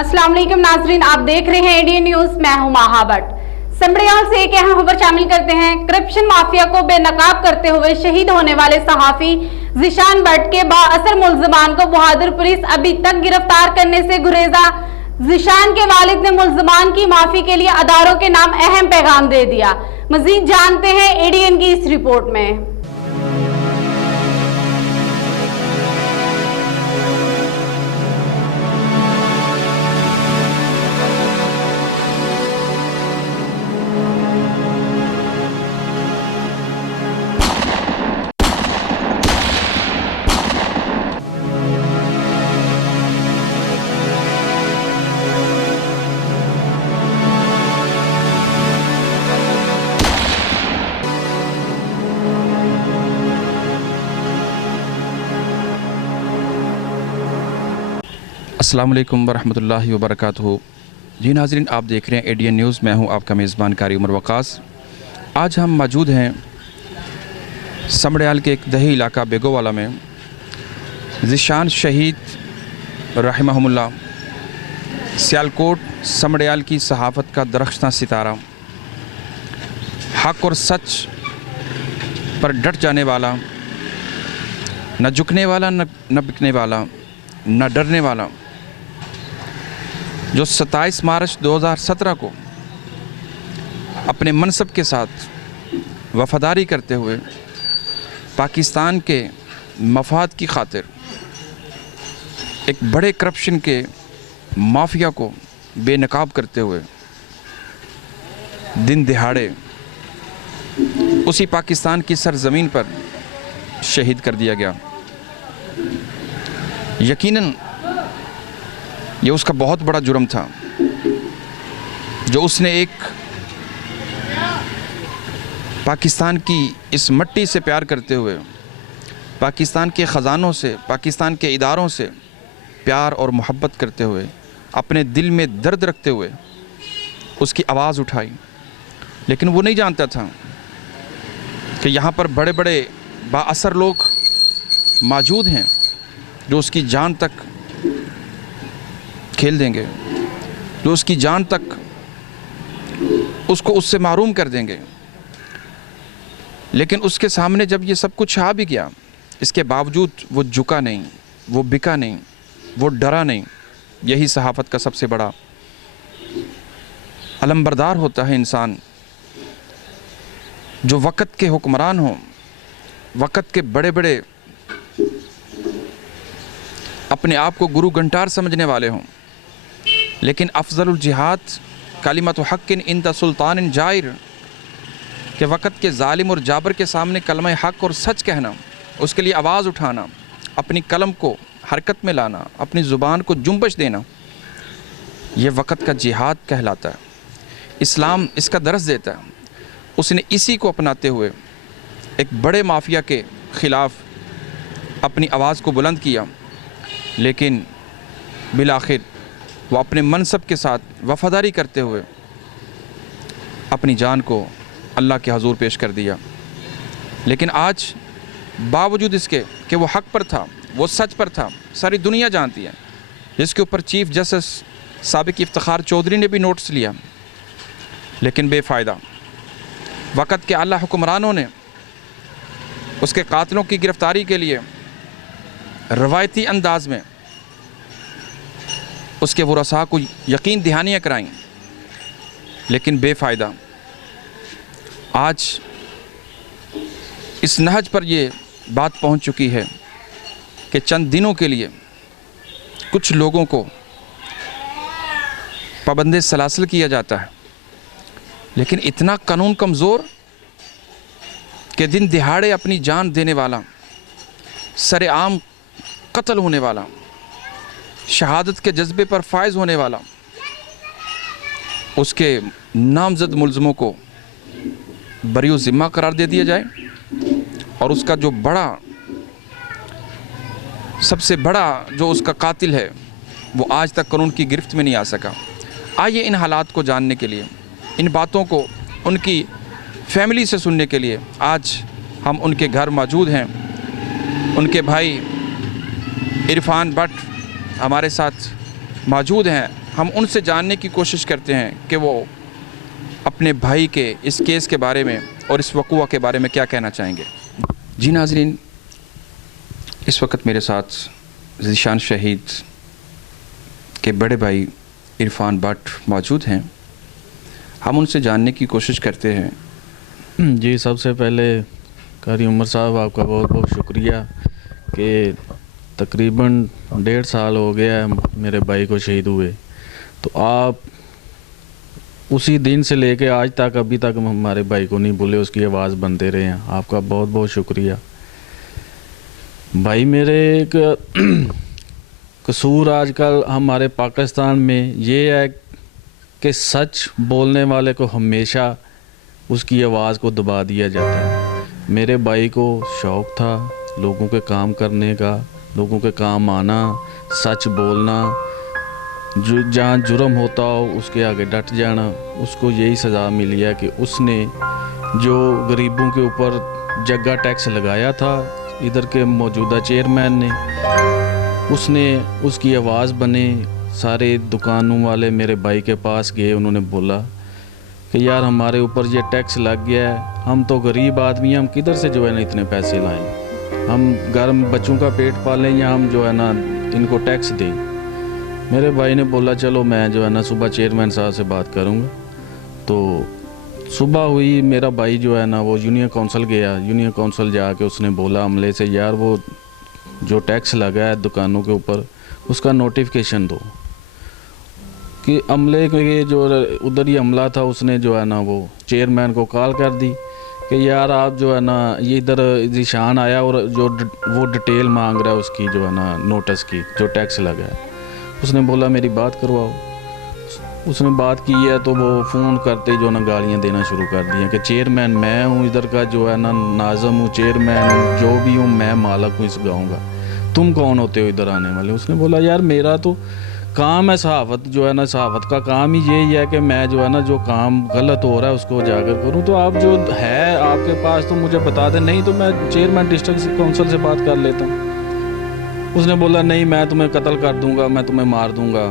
अस्सलाम वालेकुम नाजरीन, आप देख रहे हैं एडीएन न्यूज। मैं हूं माहा भट्ट। समड़ियाल से एक अहम खबर शामिल करते हैं। करप्शन माफिया को बेनकाब करते हुए शहीद होने वाले सहाफी ज़ीशान भट्ट के बाअसर मुल्ज़मान को बहादुर पुलिस अभी तक गिरफ्तार करने से गुरेजा। ज़ीशान के वालिद ने मुल्ज़मान की माफी के लिए अदारों के नाम अहम पैगाम दे दिया। मजीद जानते हैं एडीएन की इस रिपोर्ट में। अस्सलाम वालेकुम वरहमतुल्लाहि वबरकातुहू। जी नाज़रीन, आप देख रहे हैं एडीएन न्यूज़। मैं हूं आपका मेज़बान कारी उमर वक़ास। आज हम मौजूद हैं समड़ियाल के एक दही इलाका बेगोवाला में। ज़ीशान शहीद रहमहुल्लाह सियालकोट समड़ियाल की सहाफ़त का दरख्शां सितारा, हक़ और सच पर डट जाने वाला, न झुकने वाला न बिकने वाला, न डरने वाला, जो 27 मार्च 2017 को अपने मनसब के साथ वफ़ादारी करते हुए पाकिस्तान के मफाद की खातिर एक बड़े करप्शन के माफिया को बेनकाब करते हुए दिन दिहाड़े उसी पाकिस्तान की सरज़मीन पर शहीद कर दिया गया। यकीनन ये उसका बहुत बड़ा जुर्म था जो उसने एक पाकिस्तान की इस मट्टी से प्यार करते हुए, पाकिस्तान के ख़जानों से, पाकिस्तान के इदारों से प्यार और मोहब्बत करते हुए, अपने दिल में दर्द रखते हुए उसकी आवाज़ उठाई। लेकिन वो नहीं जानता था कि यहाँ पर बड़े बड़े बाअसर लोग मौजूद हैं जो उसकी जान तक खेल देंगे, जो उसकी जान तक उसको उससे महरूम कर देंगे। लेकिन उसके सामने जब ये सब कुछ आ भी गया, इसके बावजूद वो झुका नहीं, वो बिका नहीं, वो डरा नहीं। यही सहाफ़त का सबसे बड़ा अलमबरदार होता है इंसान, जो वक़्त के हुक्मरान हों, वक़्त के बड़े बड़े अपने आप को गुरु घंटार समझने वाले हों, लेकिन अफजलुल जिहाद कलिमतु हक़्क़िन इंदा सुल्तानिन जाइर के वक़्त के ज़ालिम और जाबर के सामने कलमा हक़ और सच कहना, उसके लिए आवाज़ उठाना, अपनी कलम को हरकत में लाना, अपनी ज़ुबान को जुम्बश देना, ये वक़्त का जिहाद कहलाता है। इस्लाम इसका दरस देता है। उसने इसी को अपनाते हुए एक बड़े माफिया के ख़िलाफ़ अपनी आवाज़ को बुलंद किया, लेकिन बिलाखिर वो अपने मनसब के साथ वफ़ादारी करते हुए अपनी जान को अल्लाह के हज़ूर पेश कर दिया। लेकिन आज बावजूद इसके कि वो हक़ पर था, वो सच पर था, सारी दुनिया जानती है, जिसके ऊपर चीफ़ जस्टिस साबिक़ इफ्तिखार चौधरी ने भी नोटिस लिया, लेकिन बेफ़ायदा। वक़्त के आला हुक्मरानों ने उसके कातिलों की गिरफ़्तारी के लिए रवायती अंदाज में उसके वरसा को यकीन दहानियाँ कराईं, लेकिन बेफ़ायदा। आज इस नहज पर ये बात पहुंच चुकी है कि चंद दिनों के लिए कुछ लोगों को पाबंदे सलासिल किया जाता है, लेकिन इतना कानून कमज़ोर कि दिन दिहाड़े अपनी जान देने वाला, सरेआम कत्ल होने वाला, शहादत के जज्बे पर फायज होने वाला, उसके नामजद मुल्ज़मों को बरी ज़िम्मा करार दे दिया जाए, और उसका जो बड़ा, सबसे बड़ा जो उसका कातिल है, वो आज तक कानून की गिरफ्त में नहीं आ सका। आइए इन हालात को जानने के लिए, इन बातों को उनकी फैमिली से सुनने के लिए आज हम उनके घर मौजूद हैं। उनके भाई इरफान भट्ट हमारे साथ मौजूद हैं। हम उनसे जानने की कोशिश करते हैं कि वो अपने भाई के इस केस के बारे में और इस वक़ुआ के बारे में क्या कहना चाहेंगे। जी नाज़रीन, इस वक्त मेरे साथ ज़ीशान शहीद के बड़े भाई इरफान भट्ट मौजूद हैं। हम उनसे जानने की कोशिश करते हैं। जी, सबसे पहले कारी उमर साहब, आपका बहुत बहुत शुक्रिया कि तकरीबन 1.5 साल हो गया है मेरे भाई को शहीद हुए, तो आप उसी दिन से लेके आज तक अभी तक हमारे भाई को नहीं भूले, उसकी आवाज़ बनते रहे हैं। आपका बहुत बहुत शुक्रिया भाई। मेरे एक कसूर आजकल हमारे पाकिस्तान में ये है कि सच बोलने वाले को हमेशा उसकी आवाज़ को दबा दिया जाता है। मेरे भाई को शौक़ था लोगों के काम करने का, लोगों के काम आना, सच बोलना, जो जहाँ जुर्म होता हो उसके आगे डट जाना। उसको यही सज़ा मिली है कि उसने जो गरीबों के ऊपर जगह टैक्स लगाया था इधर के मौजूदा चेयरमैन ने, उसने उसकी आवाज़ बने। सारे दुकानों वाले मेरे भाई के पास गए, उन्होंने बोला कि यार हमारे ऊपर ये टैक्स लग गया है, हम तो गरीब आदमी हैं, हम किधर से जो है ना इतने पैसे लाएं, हम घर में बच्चों का पेट पालें या हम जो है ना इनको टैक्स दें। मेरे भाई ने बोला चलो मैं जो है ना सुबह चेयरमैन साहब से बात करूँगा। तो सुबह हुई, मेरा भाई जो है ना वो यूनियन काउंसिल गया। यूनियन काउंसिल जाके उसने बोला अमले से, यार वो जो टैक्स लगा है दुकानों के ऊपर उसका नोटिफिकेशन दो। कि अमले के जो उधर ही अमला था उसने जो है ना वो चेयरमैन को कॉल कर दी कि यार आप जो है ना ये इधर ज़ीशान आया और जो वो डिटेल मांग रहा है उसकी जो है ना नोटिस की जो टैक्स लगा है। उसने बोला मेरी बात करवाओ। उसने बात की है तो वो फ़ोन करते जो ना गालियाँ देना शुरू कर दी हैं कि चेयरमैन मैं हूँ, इधर का जो है ना नाज़म हूँ, चेयरमैन हूँ, जो भी हूँ मैं, मालिक हूँ इस गाँव का, तुम कौन होते हो इधर आने वाले। उसने बोला यार मेरा तो काम है सहाफ़त, जो है ना सहाफ़त का काम ही यही है कि मैं जो है ना जो काम गलत हो रहा है उसको उजागर करूँ। तो आप जो है आपके पास तो मुझे बता दें, नहीं तो मैं चेयरमैन डिस्ट्रिक्ट काउंसिल से बात कर लेता हूँ। उसने बोला नहीं मैं तुम्हें कत्ल कर दूंगा, मैं तुम्हें मार दूंगा,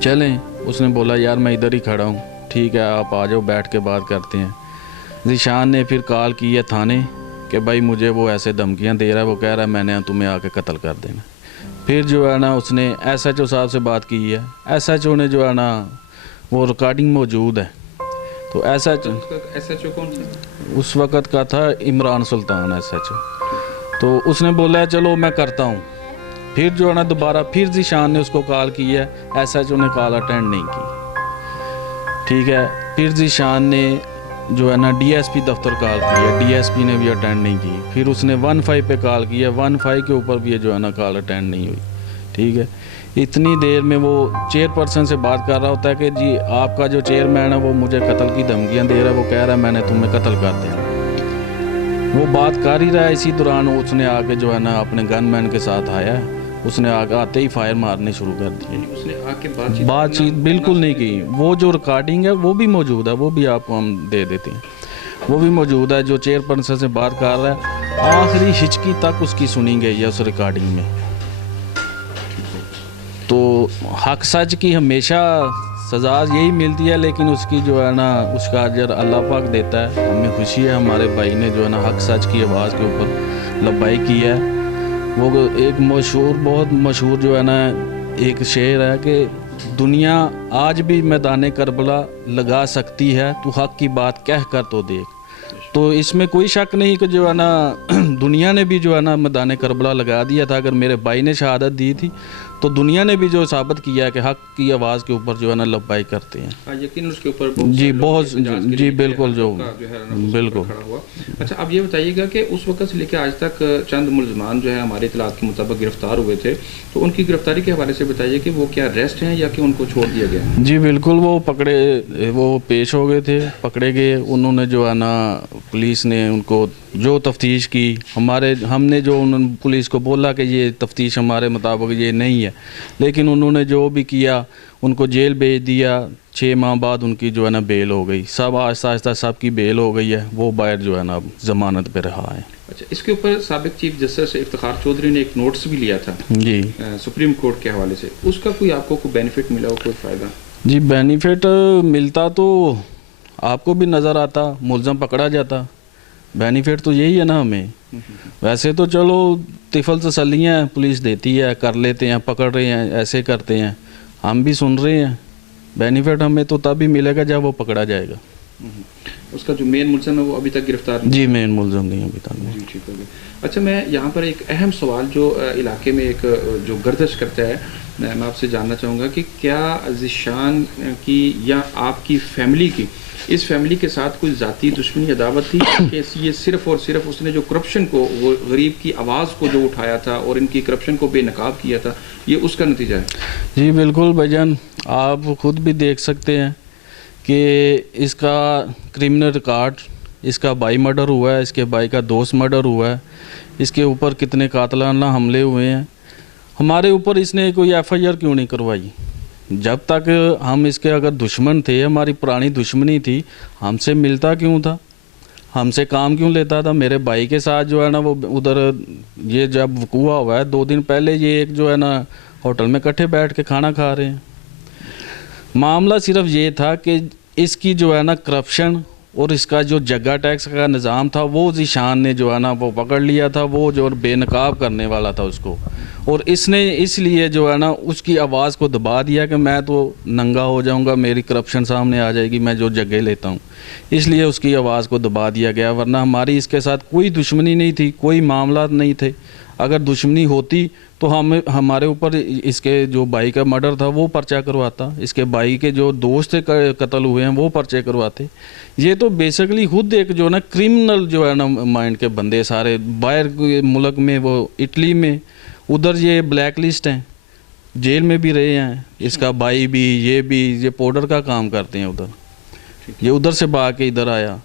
चलें। उसने बोला यार मैं इधर ही खड़ा हूँ, ठीक है आप आ जाओ, बैठ के बात करते हैं। ज़ीशान ने फिर कॉल की है थाने कि भाई मुझे वो ऐसे धमकियाँ दे रहा है, वो कह रहा है मैंने तुम्हें आके कत्ल कर देना। फिर जो है ना उसने SHO साहब से बात की है। SHO ने जो है ना वो रिकॉर्डिंग मौजूद है। तो SHO कौन सा? उस वक़्त का था इमरान सुल्तान SHO। तो उसने बोला चलो मैं करता हूँ। फिर जो है ना दोबारा फिर ज़ीशान ने उसको कॉल की है, SHO ने कॉल अटेंड नहीं की, ठीक है। फिर ज़ीशान ने जो है ना DSP दफ्तर कॉल की है, DSP ने भी अटेंड नहीं की। फिर उसने 15 पे कॉल की है, 15 के ऊपर भी जो है ना कॉल अटेंड नहीं हुई, ठीक है। इतनी देर में वो चेयरपर्सन से बात कर रहा होता है कि जी आपका जो चेयरमैन है वो मुझे कत्ल की धमकियाँ दे रहा है, वो कह रहा है मैंने तुम्हें कत्ल कर देना। वो बात कर ही रहा है, इसी दौरान उसने आके जो है ना अपने गनमैन के साथ आया, उसने आगे आते ही फायर मारने शुरू कर दिए। उसने आके बातचीत बिल्कुल नहीं की। वो जो रिकॉर्डिंग है वो भी मौजूद है, वो भी आपको हम दे देते हैं, वो भी मौजूद है। जो चेयरपर्सन से बात कर रहा है आखिरी हिचकी तक उसकी सुनी गई है उस रिकॉर्डिंग में। तो हक सच की हमेशा सज़ा यही मिलती है, लेकिन उसकी जो है ना उसका अजर अल्लाह पाक देता है। हमें खुशी है हमारे भाई ने जो है ना हक सच की आवाज़ के ऊपर लब्बाई की है। वो एक मशहूर बहुत मशहूर जो है ना एक शेर है कि दुनिया आज भी मैदान करबला लगा सकती है, तू हक की बात कह कर तो देख। तो इसमें कोई शक नहीं कि जो है ना दुनिया ने भी जो है ना मैदान करबला लगा दिया था। अगर मेरे भाई ने शहादत दी थी तो दुनिया ने भी जो साबित किया है कि हक की आवाज़ के ऊपर जो है ना लब्बाई करते हैं। यकीन उसके ऊपर जी बहुत जी बिल्कुल जो बिल्कुल। अच्छा आप ये बताइएगा कि उस वक्त से लेकर आज तक चंद मुलजमान जो है हमारे इतलात के मुताबिक गिरफ्तार हुए थे, तो उनकी गिरफ्तारी के हवाले से बताइए कि वो क्या अरेस्ट हैं या कि उनको छोड़ दिया गया? जी बिल्कुल, वो पेश हो गए थे, पकड़े गए। उन्होंने जो है ना पुलिस ने उनको जो तफ्तीश की, हमने जो पुलिस को बोला कि ये तफ्तीश हमारे मुताबिक ये नहीं है, लेकिन उन्होंने जो भी किया उनको जेल भेज दिया। 6 माह बाद उनकी जो है ना बेल हो गई। सब आहिस्ता आहिस्ता सब की बेल हो गई है, वो बाहर जो है ना ज़मानत पे रहा है। अच्छा, इसके ऊपर साबिक चीफ जस्टिस इफ्तिखार चौधरी ने एक नोट्स भी लिया था जी सुप्रीम कोर्ट के हवाले से, उसका कोई आपको कोई बेनिफिट मिला हो, कोई फ़ायदा? जी, बेनिफिट मिलता तो आपको भी नज़र आता, मुलज़म पकड़ा जाता। बेनिफिट तो यही है ना हमें। वैसे तो चलो तिफल तसल्लियाँ पुलिस देती है, कर लेते हैं, पकड़ रहे हैं, ऐसे करते हैं, हम भी सुन रहे हैं। बेनिफिट हमें तो तब भी मिलेगा जब वो पकड़ा जाएगा। उसका जो मेन मुलज़म है वो अभी तक गिरफ्तार नहीं? जी, मेन मुलज़म नहीं अभी तक। जी, ठीक हो गया। अच्छा, मैं यहाँ पर एक अहम सवाल जो इलाके में एक जो गर्दिश करता है, मैं आपसे जानना चाहूँगा कि क्या ज़िशान की या आपकी फैमिली की, इस फैमिली के साथ कोई ज़ाती दुश्मनी अदावत थी कि ये सिर्फ़ और सिर्फ उसने जो करप्शन को, वो गरीब की आवाज़ को जो उठाया था और इनकी करप्शन को बेनकाब किया था, ये उसका नतीजा है? जी बिल्कुल भाईजान, आप खुद भी देख सकते हैं कि इसका क्रिमिनल रिकॉर्ड, इसका भाई मर्डर हुआ है, इसके भाई का दोस्त मर्डर हुआ है, इसके ऊपर कितने कातलाना हमले हुए हैं। हमारे ऊपर इसने कोई एफआईआर क्यों नहीं करवाई? जब तक हम इसके अगर दुश्मन थे, हमारी पुरानी दुश्मनी थी, हमसे मिलता क्यों था, हमसे काम क्यों लेता था? मेरे भाई के साथ जो है ना वो उधर, ये जब वकूआ हुआ है 2 दिन पहले, ये एक जो है ना होटल में इकट्ठे बैठ के खाना खा रहे हैं। मामला सिर्फ ये था कि इसकी जो है ना करप्शन और इसका जो जग्गा टैक्स का निज़ाम था, वो ज़िशान ने जो है ना वो पकड़ लिया था, वो जो बेनकाब करने वाला था उसको, और इसने इसलिए जो है ना उसकी आवाज़ को दबा दिया कि मैं तो नंगा हो जाऊंगा, मेरी करप्शन सामने आ जाएगी, मैं जो जगह लेता हूँ, इसलिए उसकी आवाज़ को दबा दिया गया। वरना हमारी इसके साथ कोई दुश्मनी नहीं थी, कोई मामला नहीं थे। अगर दुश्मनी होती तो हमारे ऊपर इसके जो भाई का मर्डर था वो पर्चा करवाता, इसके भाई के जो दोस्त कत्ल हुए हैं वो पर्चे करवाते। ये तो बेसिकली खुद एक जो ना क्रिमिनल जो है ना माइंड के बंदे सारे, बाहर मुल्क में, वो इटली में, उधर ये ब्लैक लिस्ट हैं, जेल में भी रहे हैं, इसका भाई भी, ये पाउडर का काम करते हैं उधर, ये उधर से भाग के इधर आया।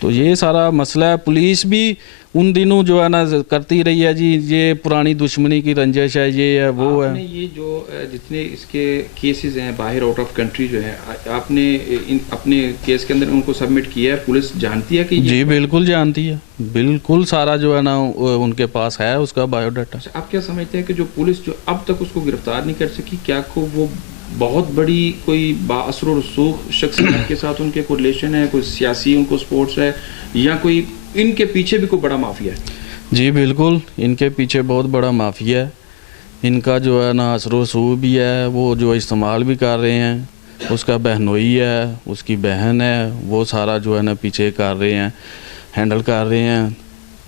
तो ये सारा मसला है। पुलिस भी उन दिनों जो है ना करती रही है जी, ये पुरानी दुश्मनी की रंजिश है, ये है, वो है। ये जो जितने इसके केसेस हैं बाहर आउट ऑफ कंट्री जो है, आपने अपने केस के अंदर उनको सबमिट किया है? पुलिस जानती है कि जी बिल्कुल जानती है, बिल्कुल सारा जो है ना उनके पास है उसका बायोडाटा। आप क्या समझते हैं कि जो पुलिस जो अब तक उसको गिरफ्तार नहीं कर सकी, क्या को वो बहुत बड़ी कोई बाअसर और रसूख शख्सियत के साथ उनके कोई रिलेशन है, कोई सियासी उनको स्पोर्ट्स है, या कोई इनके पीछे भी कोई बड़ा माफिया है? जी बिल्कुल, इनके पीछे बहुत बड़ा माफिया है। इनका जो है ना असर रसूख भी है, वो जो इस्तेमाल भी कर रहे हैं, उसका बहनोई है, उसकी बहन है, वो सारा जो है ना पीछे कर रहे हैं, हैंडल कर रहे हैं।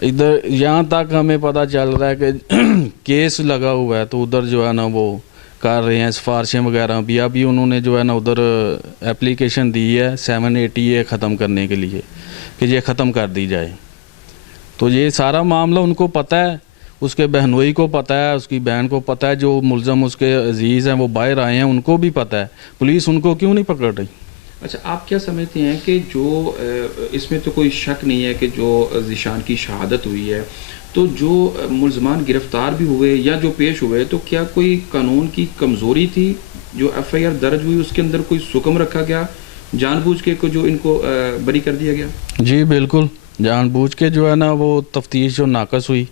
इधर यहाँ तक हमें पता चल रहा है कि केस लगा हुआ है, तो उधर जो है ना वो कर रहे हैं सिफारिशें वगैरह भी। अभी उन्होंने जो है ना उधर एप्लीकेशन दी है 780 ख़त्म करने के लिए, कि ये ख़त्म कर दी जाए। तो ये सारा मामला उनको पता है, उसके बहनोई को पता है, उसकी बहन को पता है, जो मुलज़म उसके अजीज़ हैं वो बाहर आए हैं उनको भी पता है। पुलिस उनको क्यों नहीं पकड़ रही? अच्छा, आप क्या समझते हैं कि जो इसमें तो कोई शक नहीं है कि जो ज़िशान की शहादत हुई है, तो जो मुलज़मान गिरफ़्तार भी हुए या जो पेश हुए, तो क्या कोई कानून की कमज़ोरी थी? जो एफआईआर दर्ज हुई उसके अंदर कोई सुकम रखा गया जानबूझ के को जो इनको बरी कर दिया गया? जी बिल्कुल, जानबूझ के जो है ना वो तफ्तीश जो नाकस हुई,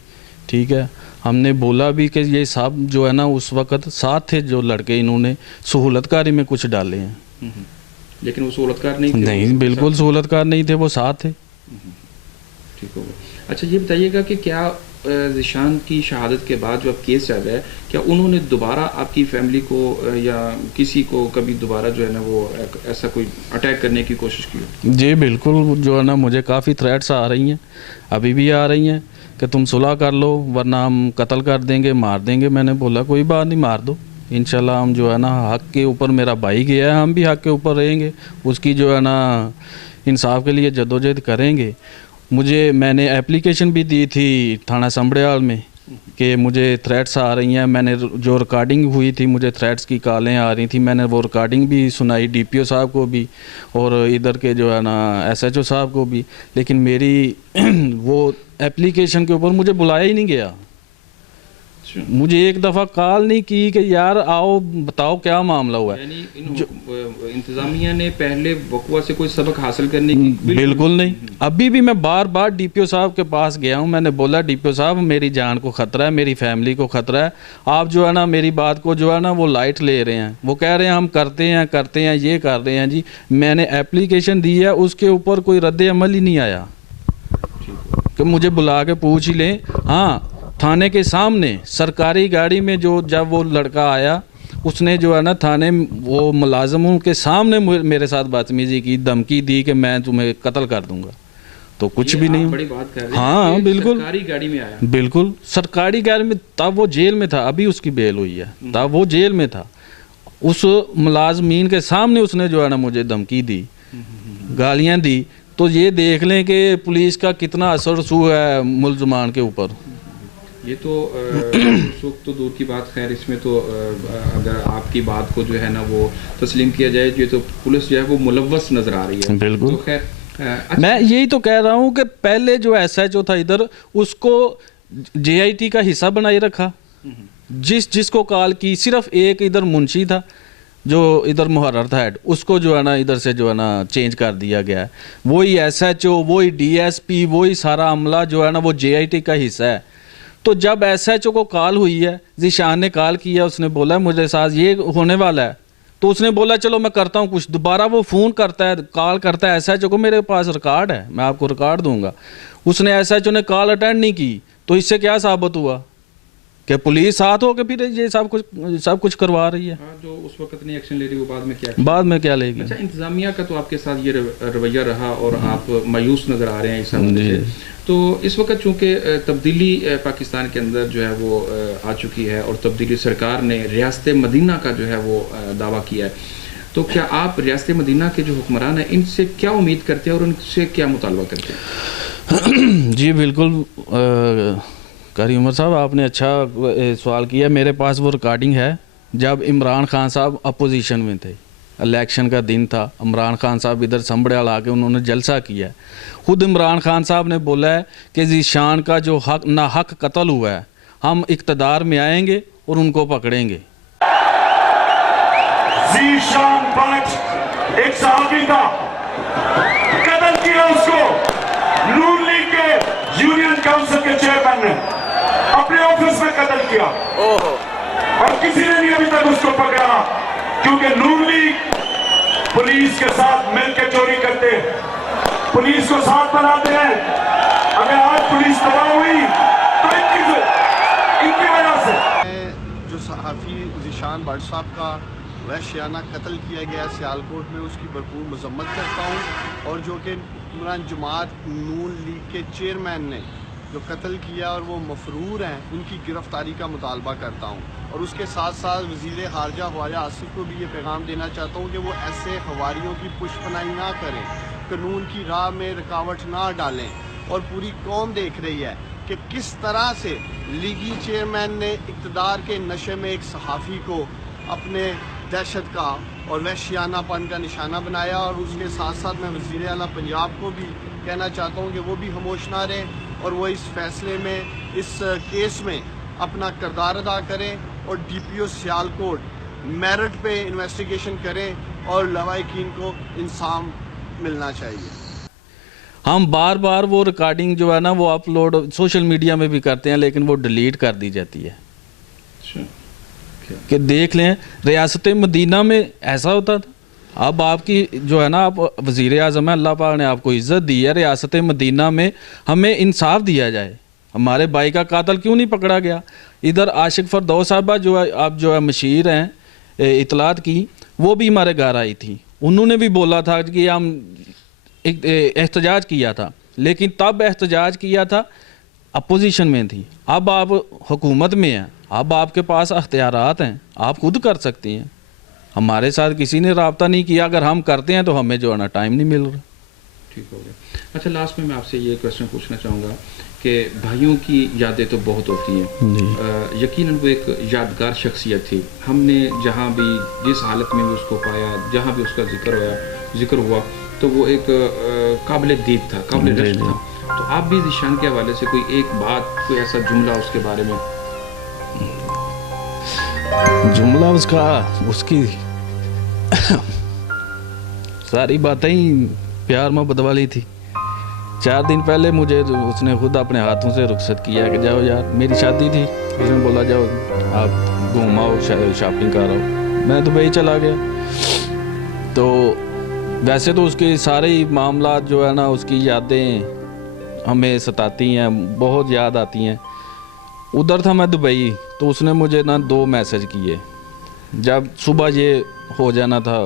ठीक है। हमने बोला भी कि ये सब जो है ना उस वक़्त साथ थे जो लड़के, इन्होंने सहूलतकारी में कुछ डाले हैं, लेकिन वो सहूलतकार नहीं थे? नहीं, बिल्कुल सहूलतकार नहीं थे, वो साथ थे। ठीक हो गया। अच्छा, ये बताइएगा कि क्या ज़िशान की शहादत के बाद जो अब केस चल रहा है, क्या उन्होंने दोबारा आपकी फैमिली को या किसी को कभी दोबारा जो है ना वो ऐसा कोई अटैक करने की कोशिश की? जी बिल्कुल, जो है ना मुझे काफ़ी थ्रेट्स आ रही हैं, अभी भी आ रही हैं कि तुम सुलह कर लो वरना हम कत्ल कर देंगे, मार देंगे। मैंने बोला कोई बात नहीं, मार दो, इंशाल्लाह हम जो है ना हक़ के ऊपर, मेरा भाई गया है, हम भी हक़ के ऊपर रहेंगे, उसकी जो है ना इंसाफ के लिए जद्दोजहद करेंगे। मैंने एप्लीकेशन भी दी थी थाना समड़ियाल में कि मुझे थ्रेट्स आ रही हैं। मैंने जो रिकॉर्डिंग हुई थी, मुझे थ्रेट्स की कॉलें आ रही थी, मैंने वो रिकॉर्डिंग भी सुनाई डीपीओ साहब को भी और इधर के जो है ना एसएचओ साहब को भी, लेकिन मेरी वो एप्लीकेशन के ऊपर मुझे बुलाया ही नहीं गया। मुझे एक दफ़ा कॉल नहीं की कि यार आओ बताओ क्या मामला हुआ है। यानी इंतजामिया ने पहले वक़्वा से कोई सबक हासिल करने की बिल्कुल नहीं। अभी भी मैं बार बार डीपीओ साहब के पास गया हूँ, मैंने बोला डीपीओ साहब मेरी जान को ख़तरा है, मेरी फैमिली को ख़तरा है, आप जो है ना मेरी बात को जो है ना वो लाइट ले रहे हैं। वो कह रहे हैं हम करते हैं ये कर रहे हैं जी। मैंने एप्लीकेशन दी है, उसके ऊपर कोई रद्द अमल ही नहीं आया कि मुझे बुला के पूछ ही लें। हाँ, थाने के सामने सरकारी गाड़ी में जो जब वो लड़का आया उसने जो है ना थाने वो मुलाजमों के सामने मेरे साथ बदतमीजी की, धमकी दी कि मैं तुम्हें कत्ल कर दूंगा। तो कुछ भी नहीं। बड़ी बात कर रहे हैं। हाँ बिल्कुल, सरकारी गाड़ी में आया। बिल्कुल सरकारी गाड़ी में। तब वो जेल में था, अभी उसकी बेल हुई है, तब वो जेल में था। उस मुलाजमीन के सामने उसने जो है ना मुझे धमकी दी, गालियाँ दी। तो ये देख लें कि पुलिस का कितना असर हुआ है मुलजमान के ऊपर। ये तो सुख तो दूर की बात, खैर इसमें तो अगर आपकी बात को जो है ना वो तस्लीम किया जाए, ये तो पुलिस जो है वो मुलव्वस नजर आ रही है। बिल्कुल। तो खैर मैं यही तो कह रहा हूँ कि पहले जो SHO था इधर, उसको JIT का हिस्सा बनाए रखा। जिसको कॉल की, सिर्फ एक इधर मुंशी था जो इधर मुहर्रर था हेड, उसको जो है ना इधर से जो है ना चेंज कर दिया गया है। वही SHO, वही DSP, वही सारा अमला जो है ना वो JIT का हिस्सा है। तो जब SHO को कॉल हुई है, ज़ीशान ने कॉल किया, उसने बोला मुझे साथ ये होने वाला है, तो उसने बोला चलो मैं करता हूँ कुछ। दोबारा वो फ़ोन करता है, कॉल करता है SHO को, मेरे पास रिकॉर्ड है, मैं आपको रिकॉर्ड दूंगा। उसने SHO ने कॉल अटेंड नहीं की। तो इससे क्या साबित हुआ कि पुलिस साथ होकर फिर ये सब कुछ करवा रही है। जो उस वक्त नहीं एक्शन ले रही, वो बाद में क्या लेगी। अच्छा, इंतजामिया का तो आपके साथ ये रवैया रहा और आप मायूस नज़र आ रहे हैं इस हवाले से। तो इस वक्त चूँकि तब्दीली पाकिस्तान के अंदर जो है वो आ चुकी है और तब्दीली सरकार ने रियासत मदीना का जो है वो दावा किया है, तो क्या आप रियासत मदीना के जो हुक्मरान हैं इनसे क्या उम्मीद करते हैं और उनसे क्या मुतालबा करते हैं? जी बिल्कुल कारी उमर साहब, आपने अच्छा सवाल किया। मेरे पास वो रिकॉर्डिंग है जब इमरान खान साहब अपोजिशन में थे, इलेक्शन का दिन था, इमरान खान साहब इधर संभड़ियाल आके उन्होंने जलसा किया। खुद इमरान खान साहब ने बोला है कि ज़ीशान का जो हक ना हक कत्ल हुआ है, हम इक़्तिदार में आएंगे और उनको पकड़ेंगे। ज़ीशान भट्ट एक सहाबी था, कत्ल किया उसको नून लीग के यूनियन काउंसिल के चेयरमैन ने अपने ऑफिस में कत्ल किया और किसी ने नहीं अभी तक उसको पकड़ा, क्योंकि नून लीग पुलिस के साथ मिलकर चोरी करते हैं, पुलिस को साथ बनाते हैं। अगर आज पुलिस तबाह हुई तो इनकी वजह से। जो सहाफ़ी ज़ीशान भट्ट साहब का वहशियाना कत्ल किया गया सियालकोट में, उसकी भरपूर मजम्मत करता हूँ। और जो कि हुक्मरान जमात नून लीग के चेयरमैन ने जो कत्ल किया और वो मफरूर हैं, उनकी गिरफ्तारी का मुतालबा करता हूँ। और उसके साथ साथ वज़ीर ख़ारजा ख्वाजा आसिफ को भी ये पैगाम देना चाहता हूँ कि वो ऐसे हवारियों की पुष्पनाई ना करें, कानून की राह में रुकावट ना डालें। और पूरी कौम देख रही है कि किस तरह से लीगी चेयरमैन ने इक़्तिदार के नशे में एक सहाफ़ी को अपने दहशत का और वहशियानापन का निशाना बनाया। और उसके साथ साथ मैं वज़ीर आला पंजाब को भी कहना चाहता हूँ कि वो भी खामोश ना रहें और वो इस फैसले में, इस केस में अपना किरदार अदा करें और DPO सियालकोट मेरिट पे इन्वेस्टिगेशन करें और लवाहिकीन को इंसाफ मिलना चाहिए। हम बार बार वो रिकॉर्डिंग जो है ना वो अपलोड सोशल मीडिया में भी करते हैं, लेकिन वो डिलीट कर दी जाती है। कि देख लें रियासत मदीना में ऐसा होता था। अब आपकी जो है ना, आप वज़ीर आज़म है, अल्लाह पाक ने आपको इज़्ज़त दी है, रियासत मदीना में हमें इंसाफ दिया जाए। हमारे भाई का कातिल क्यों नहीं पकड़ा गया? इधर आशिक फरदौस साहबा जो है, आप जो है मशीर हैं इतलात की, वो भी हमारे घर आई थी। उन्होंने भी बोला था कि हम एहतजाज किया था, लेकिन तब एहतजाज किया था अपोजिशन में थी। अब आप हुकूमत में हैं, अब आपके पास अख्तियारात हैं, आप खुद कर सकती हैं। हमारे साथ किसी ने रब्ता नहीं किया, अगर हम करते हैं तो हमें जो है ना टाइम नहीं मिल रहा। ठीक हो गया। अच्छा, लास्ट में मैं आपसे ये क्वेश्चन पूछना चाहूँगा कि भाइयों की यादें तो बहुत होती हैं, यकीनन वो एक यादगार शख्सियत थी। हमने जहाँ भी जिस हालत में भी उसको पाया, जहाँ भी उसका जिक्र हुआ तो वो एक काबिल दीद था, काबिल रश्क था। तो आप भी ज़ीशान के हवाले से कोई एक बात, कोई ऐसा जुमला उसके बारे में? जुमला उसकी सारी बातें ही प्यार मोहब्बत वाली थी। 4 दिन पहले मुझे उसने खुद अपने हाथों से रुखसत किया कि जाओ यार, मेरी शादी थी, उसने बोला जाओ आप घूम आओ, शॉपिंग कर आओ। मैं दुबई चला गया। तो वैसे तो उसके सारे ही मामला जो है ना, उसकी यादें हमें सताती हैं, बहुत याद आती हैं। उधर था मैं दुबई, तो उसने मुझे ना 2 मैसेज किए। जब सुबह ये हो जाना था,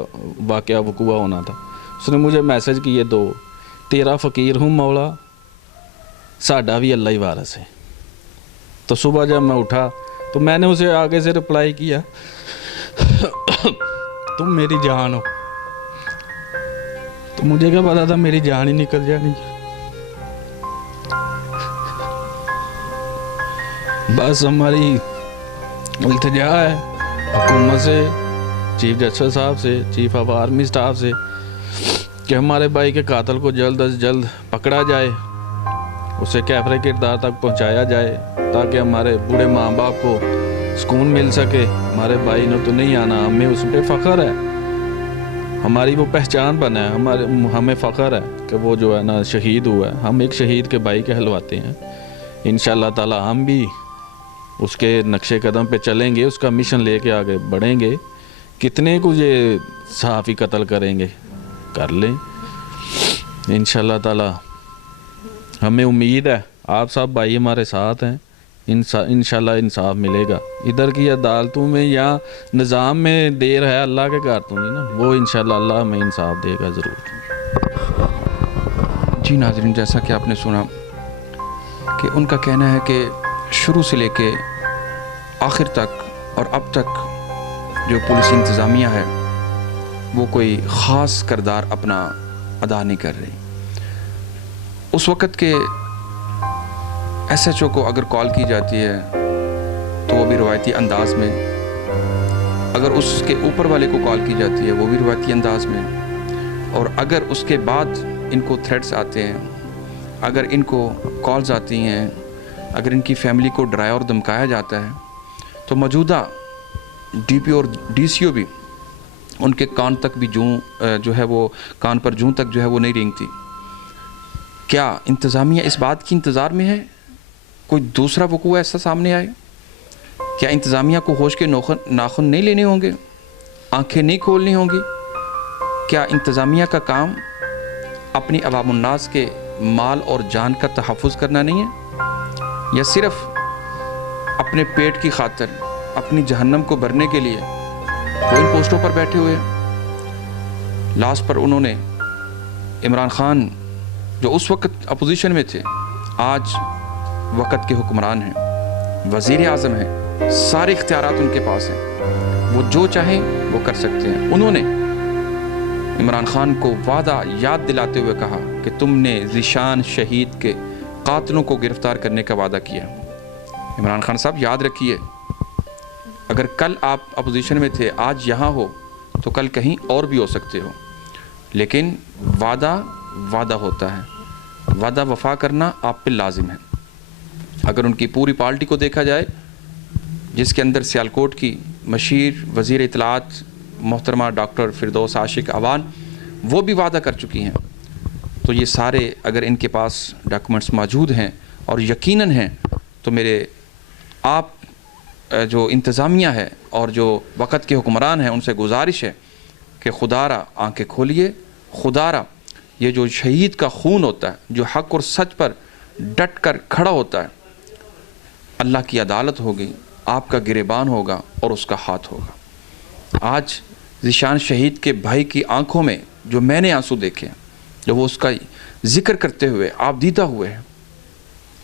वाक़या वक़ूआ होना था, उसने मुझे मैसेज किए 2, तेरा फ़कीर हूँ मौला, साडा भी अल्लाह ही वारस है। तो सुबह जब मैं उठा तो मैंने उसे आगे से रिप्लाई किया, तुम मेरी जान हो। तो मुझे क्या पता था मेरी जान ही निकल जानी। बस हमारी इल्तिजा है हुकूमत से, चीफ जस्टिस साहब से, चीफ ऑफ आर्मी स्टाफ से, कि हमारे भाई के कातिल को जल्द अज जल्द पकड़ा जाए, उसे कैफरे किरदार तक पहुंचाया जाए, ताकि हमारे बूढ़े माँ बाप को सुकून मिल सके। हमारे भाई ने तो नहीं आना, हमें उस पर फ़ख्र है, हमारी वो पहचान बना है, हमें फ़ख्र है कि वो जो है ना शहीद हुआ है। हम एक शहीद के भाई कहलवाते हैं। इंशाअल्लाह ताला हम भी उसके नक्शे कदम पे चलेंगे, उसका मिशन लेके आगे बढ़ेंगे। कितने को ये सहाफ़ी कत्ल करेंगे, कर लें इंशाअल्लाह ताला। हमें उम्मीद है आप सब भाई हमारे साथ हैं, इंशाअल्लाह इंसाफ मिलेगा। इधर की अदालतों में या निज़ाम में देर है, अल्लाह के घर तो नहीं ना, वो इंशाअल्लाह अल्लाह हमें इंसाफ देगा ज़रूर। जी नाज़रीन, जैसा कि आपने सुना कि उनका कहना है कि शुरू से लेके आखिर तक और अब तक जो पुलिस इंतज़ामिया है वो कोई ख़ास किरदार अपना अदा नहीं कर रही। उस वक़्त के SHO को अगर कॉल की जाती है तो वो भी रवायती अंदाज में, अगर उसके ऊपर वाले को कॉल की जाती है वो भी रवायती अंदाज में, और अगर उसके बाद इनको थ्रेट्स आते हैं, अगर इनको कॉल्स आती हैं, अगर इनकी फैमिली को डराया और धमकाया जाता है, तो मौजूदा DPO और DCO भी उनके कान तक भी जो है वो कान पर जूं तक जो है वो नहीं रेंगती। क्या इंतज़ामिया इस बात की इंतज़ार में है कोई दूसरा वक़ूआ ऐसा सामने आए? क्या इंतज़ामिया को होश के नाखून नहीं लेने होंगे, आंखें नहीं खोलनी होंगी? क्या इंतज़ामिया का काम अपनी अवामुन्नास के माल और जान का तहफ़्फ़ुज़ करना नहीं है, या सिर्फ़ अपने पेट की खातिर, अपनी जहन्नम को भरने के लिए वो इन पोस्टों पर बैठे हुए हैं? लास्ट पर उन्होंने इमरान खान जो उस वक़्त अपोजिशन में थे, आज वक़्त के हुक्मरान हैं, वज़ीर आज़म हैं, सारे इख्तियारात उनके पास हैं, वो जो चाहें वो कर सकते हैं। उन्होंने इमरान खान को वादा याद दिलाते हुए कहा कि तुमने ज़ीशान शहीद के कातिलों को गिरफ़्तार करने का वादा किया। इमरान खान साहब याद रखिए, अगर कल आप अपोजिशन में थे, आज यहाँ हो, तो कल कहीं और भी हो सकते हो, लेकिन वादा होता है, वादा वफा करना आप पे लाजिम है। अगर उनकी पूरी पार्टी को देखा जाए, जिसके अंदर सियालकोट की मशीर वज़ीर इत्तलात मोहतरमा डॉक्टर फिरदौस आशिक अवान, वो भी वादा कर चुकी हैं, तो ये सारे अगर इनके पास डॉक्यूमेंट्स मौजूद हैं और यकीनन हैं, तो मेरे आप जो इंतज़ामिया है और जो वक़्त के हुक्मरान हैं उनसे गुजारिश है कि खुदारा आंखें खोलिए, खुदारा ये जो शहीद का खून होता है, जो हक़ और सच पर डट कर खड़ा होता है, अल्लाह की अदालत होगी, आपका गिरेबान होगा और उसका हाथ होगा। आज ज़ीशान शहीद के भाई की आंखों में जो मैंने आंसू देखे, जो वो उसका ज़िक्र करते हुए आप दीदा हुए हैं,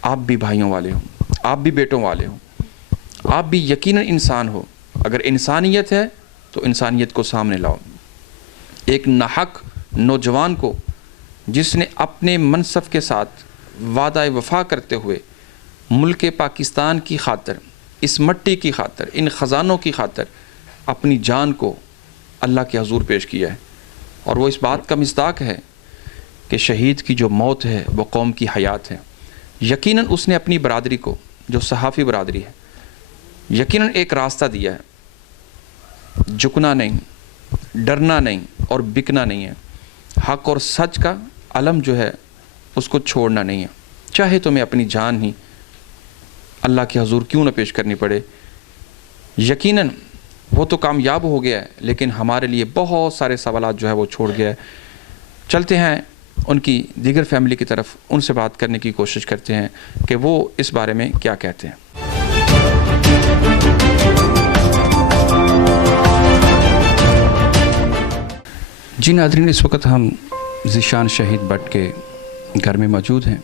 आप भी भाइयों वाले हो, आप भी बेटों वाले हो, आप भी यकीनन इंसान हो। अगर इंसानियत है तो इंसानियत को सामने लाओ। एक नाहक नौजवान को जिसने अपने मनसब के साथ वादा वफा करते हुए मुल्क पाकिस्तान की खातिर, इस मट्टी की खातिर, इन ख़जानों की खातिर अपनी जान को अल्लाह के हजूर पेश किया है, और वो इस बात का मिस्दाक है कि शहीद की जो मौत है वो कौम की हयात है। यकीनन उसने अपनी बरादरी को, जो सहाफ़ी बरादरी है, यकीनन एक रास्ता दिया है, झुकना नहीं, डरना नहीं और बिकना नहीं है। हक और सच का अलम जो है उसको छोड़ना नहीं है, चाहे तुम्हें अपनी जान ही अल्लाह के हुजूर क्यों न पेश करनी पड़े। यकीनन वो तो कामयाब हो गया है, लेकिन हमारे लिए बहुत सारे सवालात जो है वो छोड़ गया है। चलते हैं उनकी दीगर फैमिली की तरफ, उनसे बात करने की कोशिश करते हैं कि वो इस बारे में क्या कहते हैं। जी नाज़रीन, इस वक्त हम ज़ीशान शहीद भट्ट के घर में मौजूद हैं।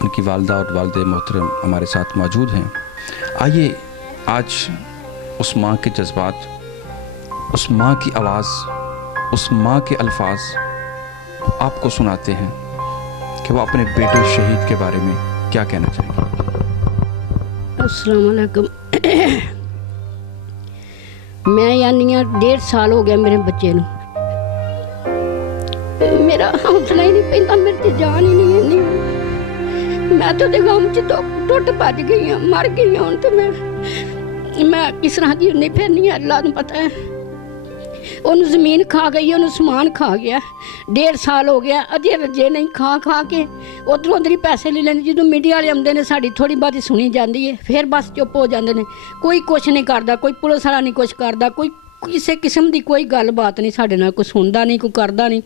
उनकी वालदा और वालिद मोहतरम हमारे साथ मौजूद हैं। आइए आज उस माँ के जज्बात, उस माँ की आवाज़, उस माँ के अल्फाज आपको सुनाते हैं कि वो अपने बेटे शहीद के बारे में क्या कहना चाहेंगे। अस्सलाम वालेकुम। मैं यानी 1.5 साल हो गया मेरे बच्चे ਨੂੰ। मेरा हौसला ही नहीं पैंदा, मेरे ते जान ही नहीं है। मैं तो गम च टुट भज गई हाँ, मर गई हूँ। तो मैं किस तरह जी नहीं फिरनी है, अल्लाह ਨੂੰ पता है। ਉਹਨੂੰ ਜ਼ਮੀਨ ਖਾ ਗਈ, ਉਹਨੂੰ ਸਮਾਨ ਖਾ ਗਿਆ। 1.5 ਸਾਲ ਹੋ ਗਿਆ, ਅਜੇ ਰੱਜੇ ਨਹੀਂ, ਖਾ ਕੇ ਉਧਰੋਂ ਉਧਰ ਹੀ ਪੈਸੇ ਲੈ ਲੈਂਦੇ। ਜਦੋਂ ਮੀਡੀਆ ਵਾਲੇ ਆਉਂਦੇ ਨੇ ਸਾਡੀ ਥੋੜੀ ਬਾਤੀ ਸੁਣੀ ਜਾਂਦੀ ਹੈ, ਫਿਰ ਬਸ ਚੁੱਪ ਹੋ ਜਾਂਦੇ ਨੇ। ਕੋਈ ਕੁਛ ਨਹੀਂ ਕਰਦਾ, ਕੋਈ ਪੁਲਿਸ ਵਾਲਾ ਨਹੀਂ ਕੁਛ ਕਰਦਾ, ਕੋਈ ਕਿਸੇ ਕਿਸਮ ਦੀ ਕੋਈ ਗੱਲਬਾਤ ਨਹੀਂ ਸਾਡੇ ਨਾਲ, ਕੋਈ ਸੁਣਦਾ ਨਹੀਂ, ਕੋਈ ਕਰਦਾ ਨਹੀਂ।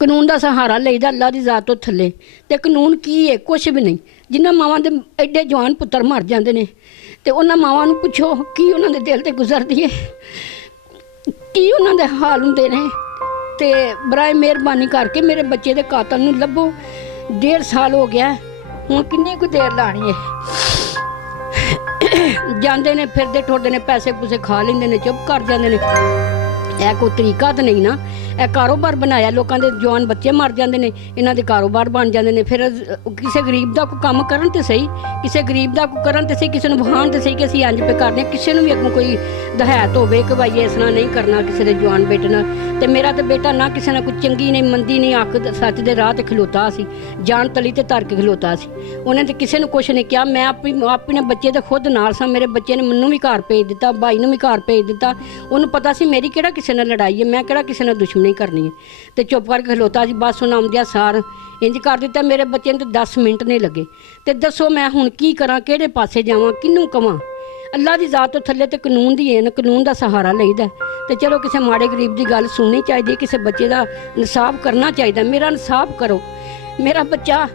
ਕਾਨੂੰਨ ਦਾ ਸਹਾਰਾ ਲਈਦਾ ਅੱਲਾ ਦੀ ਜ਼ਾਤ ਤੋਂ ਥੱਲੇ। ਤੇ ਕਾਨੂੰਨ ਕੀ ਹੈ? ਕੁਛ ਵੀ ਨਹੀਂ। ਜਿਨ੍ਹਾਂ ਮਾਵਾਂ ਦੇ ਐਡੇ ਜਵਾਨ ਪੁੱਤਰ ਮਰ ਜਾਂਦੇ ਨੇ ਤੇ ਉਹਨਾਂ ਮਾਵਾਂ ਨੂੰ ਪੁੱਛੋ ਕੀ ਉਹਨਾਂ ਦੇ ਦਿਲ ਤੇ ਗੁਜ਼ਰਦੀ ਹੈ, ਕੀ ਉਹਨਾਂ ਦੇ ਹਾਲ ਹੁੰਦੇ ਨੇ। ਤੇ ਬਰਾਏ ਮਿਹਰਬਾਨੀ ਕਰਕੇ ਮੇਰੇ ਬੱਚੇ ਦੇ ਕਾਤਲ ਨੂੰ ਲੱਭੋ। 1.5 ਸਾਲ ਹੋ ਗਿਆ, ਹੁਣ ਕਿੰਨੀ ਕੁ ਦੇਰ ਲਾਣੀ ਹੈ। ਜਾਂਦੇ ਨੇ, ਫਿਰਦੇ ਠੁਰਦੇ ਨੇ, ਪੈਸੇ ਪੂਸੇ ਖਾ ਲੈਂਦੇ ਨੇ, ਚੁੱਪ ਕਰ ਜਾਂਦੇ ਨੇ। ਇਹ ਕੋਈ ਤਰੀਕਾ ਤਾਂ ਨਹੀਂ ਨਾ। ਇਹ ਕਾਰੋਬਾਰ ਬਣਾਇਆ, ਲੋਕਾਂ ਦੇ ਜਵਾਨ ਬੱਚੇ ਮਰ ਜਾਂਦੇ ਨੇ, ਇਹਨਾਂ ਦੇ ਕਾਰੋਬਾਰ ਬਣ ਜਾਂਦੇ ਨੇ। ਫਿਰ ਕਿਸੇ ਗਰੀਬ ਦਾ ਕੋਈ ਕੰਮ ਕਰਨ ਤੇ ਸਹੀ, ਕਿਸੇ ਗਰੀਬ ਦਾ ਕੋਈ ਕਰਨ ਤੇ ਸਹੀ, ਕਿਸੇ ਨੂੰ ਵਹਾਣ ਤੇ ਸਹੀ ਕਿ ਅਸੀਂ ਇੰਜ ਪੇ ਕਰਦੇ ਹਾਂ। ਕਿਸੇ ਨੂੰ ਵੀ ਅੱਗੋਂ ਕੋਈ ਦਹਾਇਤ ਹੋਵੇ ਕਿ ਭਾਈ ਇਸ ਨਾਲ ਨਹੀਂ ਕਰਨਾ ਕਿਸੇ ਦੇ ਜਵਾਨ ਬੇਟੇ ਨਾਲ। ਤੇ ਮੇਰਾ ਤਾਂ ਬੇਟਾ ਨਾ ਕਿਸੇ ਨਾਲ ਕੋਈ ਚੰਗੀ ਨਹੀਂ, ਮੰਦੀ ਨਹੀਂ, ਅੱਖ ਸੱਚ ਦੇ ਰਾਹ ਤੇ ਖਲੋਤਾ ਸੀ, ਜਾਨ ਤਲੀ ਤੇ ਧਰ ਕੇ ਖਲੋਤਾ ਸੀ। ਉਹਨੇ ਤੇ ਕਿਸੇ ਨੂੰ ਕੁਛ ਨਹੀਂ ਕਿਹਾ। ਮੈਂ ਆਪਣੇ ਬੱਚੇ ਦੇ ਖੁਦ ਨਾਲ ਸਾਂ। ਮੇਰੇ ਬੱਚੇ ਨੇ ਮੈਨੂੰ ਵੀ ਘਰ ਭੇਜ ਦਿੱਤਾ, ਭਾਈ ਨੂੰ ਵੀ ਘਰ ਭੇਜ ਦਿੱਤਾ। ਉਹਨੂੰ ਪਤਾ ਸੀ ਮੇਰੀ ਕਿਹੜਾ ਕਿਸੇ ਨਾਲ ਲੜਾਈ ਹੈ, ਮੈਂ ਕਿਹੜਾ ਕਿਸੇ ਨਾਲ ਦੁਸ਼ਮਣੀ ਕਰਨੀ ਹੈ। ਤੇ ਚੁੱਪ ਕਰਕੇ ਖਲੋਤਾ ਸੀ। ਬਸ ਉਹਨਾਂ ਆਉਂਦਿਆਂ ਸਾਰ ਇੰਜ ਕਰ ਦਿੱਤਾ। ਮੇਰੇ ਬੱਚੇ ਨੂੰ ਤਾਂ 10 ਮਿੰਟ ਨਹੀਂ ਲੱਗੇ। ਤੇ ਦੱਸੋ ਮੈਂ ਹੁਣ ਕੀ ਕਰਾਂ, ਕਿਹੜੇ ਪਾਸੇ ਜਾਵਾਂ, ਕਿਹਨੂੰ ਕਵਾਂ? ਅੱਲਾ ਦੀ ਜ਼ਾਤ ਤੋਂ ਥੱਲੇ ਤੇ ਕਾਨੂੰਨ ਦੀ ਹੈ ਨਾ, ਕਾਨੂੰਨ ਦਾ ਸਹਾਰਾ ਲਈਦਾ। ਤੇ ਚਲੋ ਕਿਸੇ ਮਾੜੇ ਗਰੀਬ ਦੀ ਗੱਲ ਸੁਣਨੀ ਚਾਹੀਦੀ, ਕਿਸੇ ਬੱਚੇ ਦਾ ਇਨਸਾਫ ਕਰਨਾ ਚਾਹੀਦਾ। ਮੇਰਾ ਇਨਸਾਫ ਕਰੋ। ਮੇਰਾ ਬੱਚਾ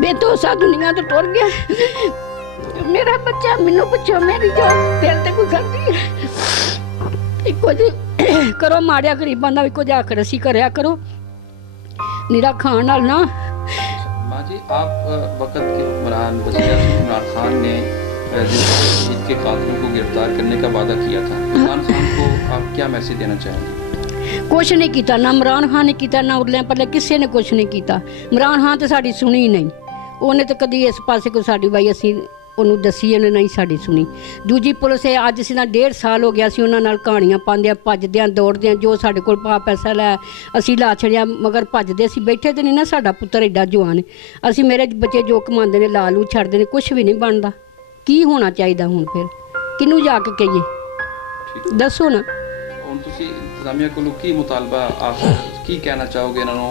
ਬੇਦੋਸਾ ਦੁਨੀਆ ਤੋਂ ਟੁਰ ਗਿਆ। ਮੇਰਾ ਬੱਚਾ, ਮੈਨੂੰ ਪੁੱਛੋ ਮੇਰੀ ਜੋ ਦਿਲ ਤੇ ਗੁਜ਼ਰਦੀ ਹੈ। ਕੁਝ ਕਰੋ, ਮਾੜਿਆ ਗਰੀਬਾਂ ਦਾ ਵੀ ਕੁਝ ਆਖਰ ਅਸੀਂ ਕਰਿਆ ਕਰੋ। ਨਿਰਾ ਖਾਣ ਨਾਲ ਨਾ। माँ जी, आप वक़्त के हुक्मरान वज़ीर आज़म इमरान खान ने शहीद के कातिलों को गिरफ्तार करने का वादा किया था। इमरान खान को आप क्या मैसेज देना चाहेंगे? कुछ नहीं किया ना इमरान खान ने किया, ना उरले पल्ले किसी ने कुछ नहीं किया। इमरान खान तो साड़ी सुनी ही नहीं। उन्हें तो कभी इस पासे को साड़ी बाई असी ਉਹਨੂੰ ਦੱਸੀ, ਉਹਨੇ ਨਹੀਂ ਸਾਡੀ ਸੁਣੀ। ਦੂਜੀ ਪੁਲਿਸ ਇਹ ਅੱਜ ਅਸੀਂ ਤਾਂ 1.5 ਸਾਲ ਹੋ ਗਿਆ ਸੀ ਉਹਨਾਂ ਨਾਲ ਕਹਾਣੀਆਂ ਪਾਉਂਦਿਆਂ, ਭੱਜਦਿਆਂ, ਦੌੜਦਿਆਂ। ਜੋ ਸਾਡੇ ਕੋਲ ਪੈਸਾ ਲੈ ਅਸੀਂ ਲਾ ਛੜਿਆ, ਮਗਰ ਭੱਜਦੇ ਅਸੀਂ ਬੈਠੇ ਤੇ ਨਹੀਂ ਨਾ। ਸਾਡਾ ਪੁੱਤਰ ਐਡਾ ਜਵਾਨ, ਅਸੀਂ ਮੇਰੇ ਬੱਚੇ ਜੋ ਕਮਾਉਂਦੇ ਨੇ ਲਾ ਲੂ ਛੱਡਦੇ ਨੇ, ਕੁਛ ਵੀ ਨਹੀਂ ਬਣਦਾ। ਕੀ ਹੋਣਾ ਚਾਹੀਦਾ ਹੁਣ? ਫਿਰ ਕਿਹਨੂੰ ਜਾ ਕੇ ਕਹੀਏ? ਦੱਸੋ ਨਾ। ਹੁਣ ਤੁਸੀਂ ਇੰਤਜ਼ਾਮੀਆ ਕੋਲੋਂ ਕੀ ਮੁਤਾਲਬਾ, ਆਪ ਕੀ ਕਹਿਣਾ ਚਾਹੋਗੇ ਇਹਨਾਂ ਨੂੰ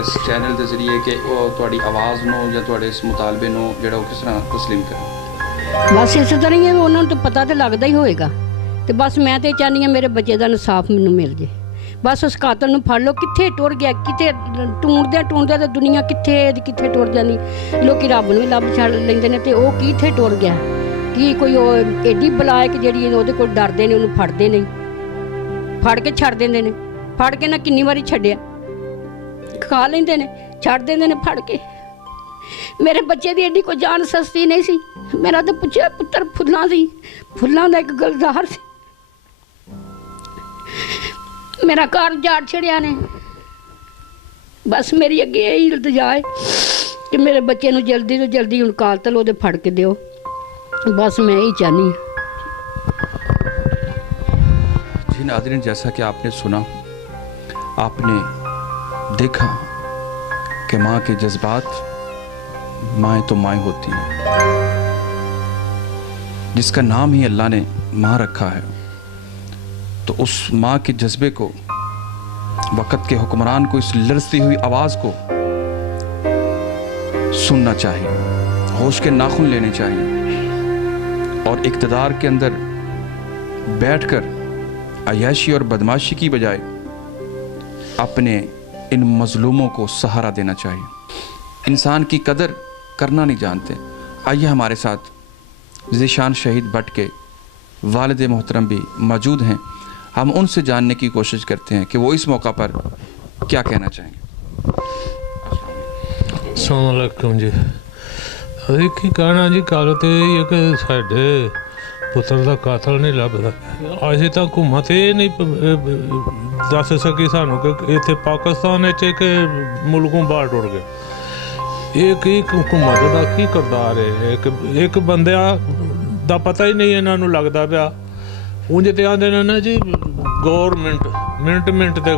ਇਸ ਚੈਨਲ ਦੇ ਜ਼ਰੀਏ ਕਿ ਉਹ ਤੁਹਾਡੀ ਆਵਾਜ਼ ਨੂੰ ਜਾਂ ਤੁਹਾਡੇ ਇਸ ਮੁਤਾਲਬੇ ਨੂੰ ਜਿਹੜਾ ਉਹ ਕਿਸ ਤਰ੍ਹਾਂ ਤਸਲੀਮ ਕਰਨ? ਬਸ ਇਸ ਤਰ੍ਹਾਂ ਹੀ ਹੈ। ਉਹਨਾਂ ਨੂੰ ਤਾਂ ਪਤਾ ਤਾਂ ਲੱਗਦਾ ਹੀ ਹੋਏਗਾ। ਤੇ ਬਸ ਮੈਂ ਤਾਂ ਚਾਹੁੰਦੀ ਹਾਂ ਮੇਰੇ ਬੱਚੇ ਦਾ ਇਨਸਾਫ ਮੈਨੂੰ ਮਿਲ ਜੇ। ਬਸ ਉਸ ਕਾਤਲ ਨੂੰ ਫੜ ਲਓ। ਕਿੱਥੇ ਟੁਰ ਗਿਆ, ਕਿਤੇ ਟੂੰਡਦਿਆਂ ਤਾਂ ਦੁਨੀਆ ਕਿੱਥੇ ਟੁਰ ਜਾਂਦੀ। ਲੋਕੀ ਰੱਬ ਨੂੰ ਵੀ ਲੱਭ ਛੱਡ ਲੈਂਦੇ ਨੇ, ਤੇ ਉਹ ਕਿੱਥੇ ਟੁਰ ਗਿਆ? ਕੀ ਕੋਈ ਉਹ ਐਡੀ ਬਲਾਇਕ ਜਿਹੜੀ ਉਹਦੇ ਕੋਲ ਡਰਦੇ ਨੇ, ਉਹਨੂੰ ਫੜਦੇ ਨਹੀਂ, ਫੜ ਕੇ ਛੱਡ ਦਿੰਦੇ ਨੇ। ਫੜ ਕੇ ਨਾ ਕਿੰਨੀ ਵਾਰੀ ਛੱਡਿਆ, ਖਾ ਲੈਂਦੇ ਨੇ, ਛੱਡ ਦਿੰਦੇ ਨੇ ਫੜ ਕੇ। ਮੇਰੇ ਬੱਚੇ ਦੀ ਐਡੀ ਕੋਈ ਜਾਨ ਸਸਤੀ ਨਹੀਂ ਸੀ। ਮੇਰਾ ਤਾਂ ਪੁੱਛਿਆ ਪੁੱਤਰ ਫੁੱਲਾਂ ਸੀ, ਫੁੱਲਾਂ ਦਾ ਇੱਕ ਗੁਲਜ਼ਾਰ ਸੀ। ਮੇਰਾ ਘਰ ਜਾੜ ਛੜਿਆ ਨੇ। ਬਸ ਮੇਰੀ ਅੱਗੇ ਇਹੀ ਇਲਤਜਾ ਹੈ ਕਿ ਮੇਰੇ ਬੱਚੇ ਨੂੰ ਜਲਦੀ ਤੋਂ ਜਲਦੀ ਹੁਣ ਕਾਤਲ ਉਹਦੇ ਫੜ ਕੇ ਦਿਓ। बस मैं ही चाहनी। जी नाज़रीन, जैसा कि आपने सुना, आपने देखा कि माँ के जज्बात, माएँ तो माएँ होती हैं। जिसका नाम ही अल्लाह ने माँ रखा है, तो उस माँ के जज्बे को, वक़्त के हुक्मरान को, इस लरजती हुई आवाज़ को सुनना चाहिए, होश के नाखून लेने चाहिए और इक़्तिदार के अंदर बैठकर अय्याशी और बदमाशी की बजाय अपने इन मज़लूमों को सहारा देना चाहिए। इंसान की कदर करना नहीं जानते। आइए हमारे साथ ज़ीशान शहीद भट्ट के वालिद मोहतरम भी मौजूद हैं, हम उनसे जानने की कोशिश करते हैं कि वो इस मौका पर क्या कहना चाहेंगे। अस्सलाम वालेकुम जी। ਅਸੀਂ ਕੀ ਕਹਿਣਾ ਜੀ, ਗੱਲ ਤੇ ਇਹ ਹੈ ਕਿ ਸਾਡੇ ਪੁੱਤਰ ਦਾ ਕਾਤਲ ਨਹੀਂ ਲੱਭਦਾ। ਅਸੀਂ ਤਾਂ ਘੁੰਮਤ ਇਹ ਨਹੀਂ ਦੱਸ ਸਕੀ ਸਾਨੂੰ ਕਿ ਇੱਥੇ ਪਾਕਿਸਤਾਨ ਵਿੱਚ ਕਿ ਮੁਲਕੋਂ ਬਾਹਰ ਟੁੱਟ ਗਏ। ਇਹ ਕੀ ਘੁੰਮਤ ਦਾ ਕੀ ਕਿਰਦਾਰ ਹੈ? ਇੱਕ ਬੰਦਿਆਂ ਦਾ ਪਤਾ ਹੀ ਨਹੀਂ ਇਹਨਾਂ ਨੂੰ ਲੱਗਦਾ ਪਿਆ। ਉਂਝ ਤੇ ਆਂਦੇ ਨੇ ਨਾ ਜੀ ਗੌਰਮੈਂਟ ਮਿੰਟ ਤੇ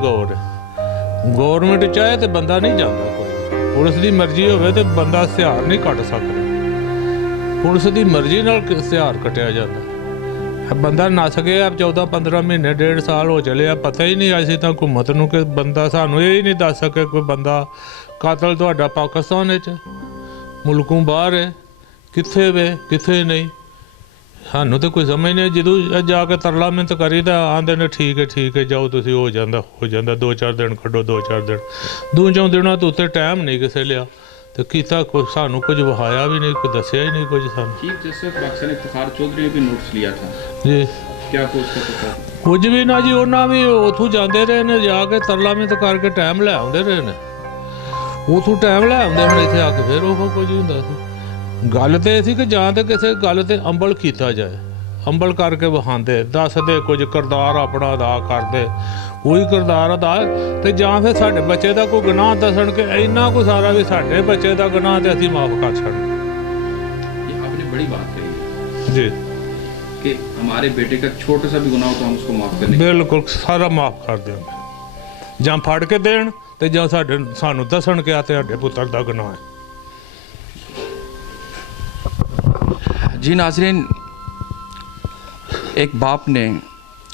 ਗੌਰਮੈਂਟ ਚਾਹੇ ਤੇ ਬੰਦਾ ਨਹੀਂ ਜਾਂਦਾ। ਪੁਲਿਸ ਦੀ ਮਰਜ਼ੀ ਹੋਵੇ ਤੇ ਬੰਦਾ ਹਥਿਆਰ ਨਹੀਂ ਕੱਢ ਸਕਦਾ। ਪੁਲਿਸ ਦੀ ਮਰਜ਼ੀ ਨਾਲ ਹਥਿਆਰ ਕੱਟਿਆ ਜਾਂਦਾ। ਬੰਦਾ ਨੱਸ ਗਿਆ 14-15 ਮਹੀਨੇ 1.5 ਸਾਲ ਹੋ ਚਲੇ ਆ, ਪਤਾ ਹੀ ਨਹੀਂ ਅਸੀਂ ਤਾਂ ਘੁੰਮਤ ਨੂੰ ਕਿ ਬੰਦਾ ਸਾਨੂੰ ਇਹ ਹੀ ਨਹੀਂ ਦੱਸ ਸਕੇ ਕੋਈ ਬੰਦਾ ਕਾਤਲ ਤੁਹਾਡਾ ਪਾਕਿਸਤਾਨ ਵਿੱਚ ਮੁਲਕੋਂ ਬਾਹਰ ਹੈ, ਕਿੱਥੇ ਵੇ ਕਿੱਥੇ ਨਹੀਂ, ਸਾਨੂੰ ਤਾਂ ਕੋਈ ਸਮਝ ਨਹੀਂ। ਜਦੋਂ ਜਾ ਕੇ ਤਰਲਾ ਮਿੰਤ ਕਰੀ ਤਾਂ ਆਂਦੇ ਨੇ ਠੀਕ ਹੈ ਜਾਓ ਤੁਸੀਂ, ਹੋ ਜਾਂਦਾ 2-4 ਦਿਨ ਕੱਢੋ, 2-4 ਦਿਨ 2-4 ਦਿਨਾਂ ਤੋਂ ਉੱਤੇ ਟਾਈਮ ਨਹੀਂ ਕਿਸੇ ਲਿਆ ਤੇ ਕੀਤਾ ਕੁਝ, ਸਾਨੂੰ ਕੁਝ ਵਿਖਾਇਆ ਵੀ ਨਹੀਂ, ਕੋਈ ਦੱਸਿਆ ਹੀ ਨਹੀਂ ਕੁਝ ਸਾਨੂੰ। चीफ जस्टिस पाकिस्तान इफ्तिखार चौधरी ने भी नोट्स लिया था ਜੀ क्या उसका ਕੁਝ ਵੀ ਨਾ ਜੀ, ਉਹਨਾਂ ਵੀ ਉੱਥੋਂ ਜਾਂਦੇ ਰਹੇ ਨੇ, ਜਾ ਕੇ ਤਰਲਾ ਮਿੰਤ ਕਰਕੇ ਟਾਈਮ ਲੈ ਆਉਂਦੇ ਰਹੇ ਨੇ, ਉੱਥੋਂ ਟਾਈਮ ਲੈ ਆਉਂਦੇ ਹੁਣ ਇੱਥੇ ਆ ਕੇ ਫਿਰ ਉਹ ਕੁਝ ਹੁੰਦਾ ਸੀ। ਗੱਲ ਤੇ ਇਹ ਸੀ ਕਿ ਜਾਂ ਤੇ ਕਿਸੇ ਗੱਲ ਤੇ ਅੰਬਲ ਕੀਤਾ ਜਾਏ, ਅੰਬਲ ਕਰਕੇ ਵਿਖਾਉਂਦੇ, ਦੱਸਦੇ ਕੁਝ ਕਿਰਦਾਰ ਆਪਣਾ ਅਦਾ ਕਰਦੇ, ਉਹੀ ਕਿਰਦਾਰ ਅਦਾ ਤੇ ਜਾਂ ਫਿਰ ਸਾਡੇ ਬੱਚੇ ਦਾ ਕੋਈ ਗੁਨਾਹ ਦੱਸਣ ਕਿ ਇੰਨਾ ਕੁ ਸਾਰਾ ਵੀ ਸਾਡੇ ਬੱਚੇ ਦਾ ਗੁਨਾਹ ਤੇ ਅਸੀਂ ਮਾਫ ਕਰ ਛੱਡ। ये आपने बड़ी बात कही ਜੀ कि हमारे बेटे का छोटा सा भी गुनाह हो तो हम उसको माफ करने ਬਿਲਕੁਲ ਸਾਰਾ ਮਾਫ ਕਰ ਦਿਆਂਗੇ, ਜਾਂ ਫੜ ਕੇ ਦੇਣ ਤੇ ਜਾਂ ਸਾਨੂੰ ਦੱਸਣ ਕਿ ਆ ਤੇ ਸਾਡੇ ਪੁੱਤਰ ਦਾ ਗੁਨਾਹ ਹੈ। जी नाज़रीन, एक बाप ने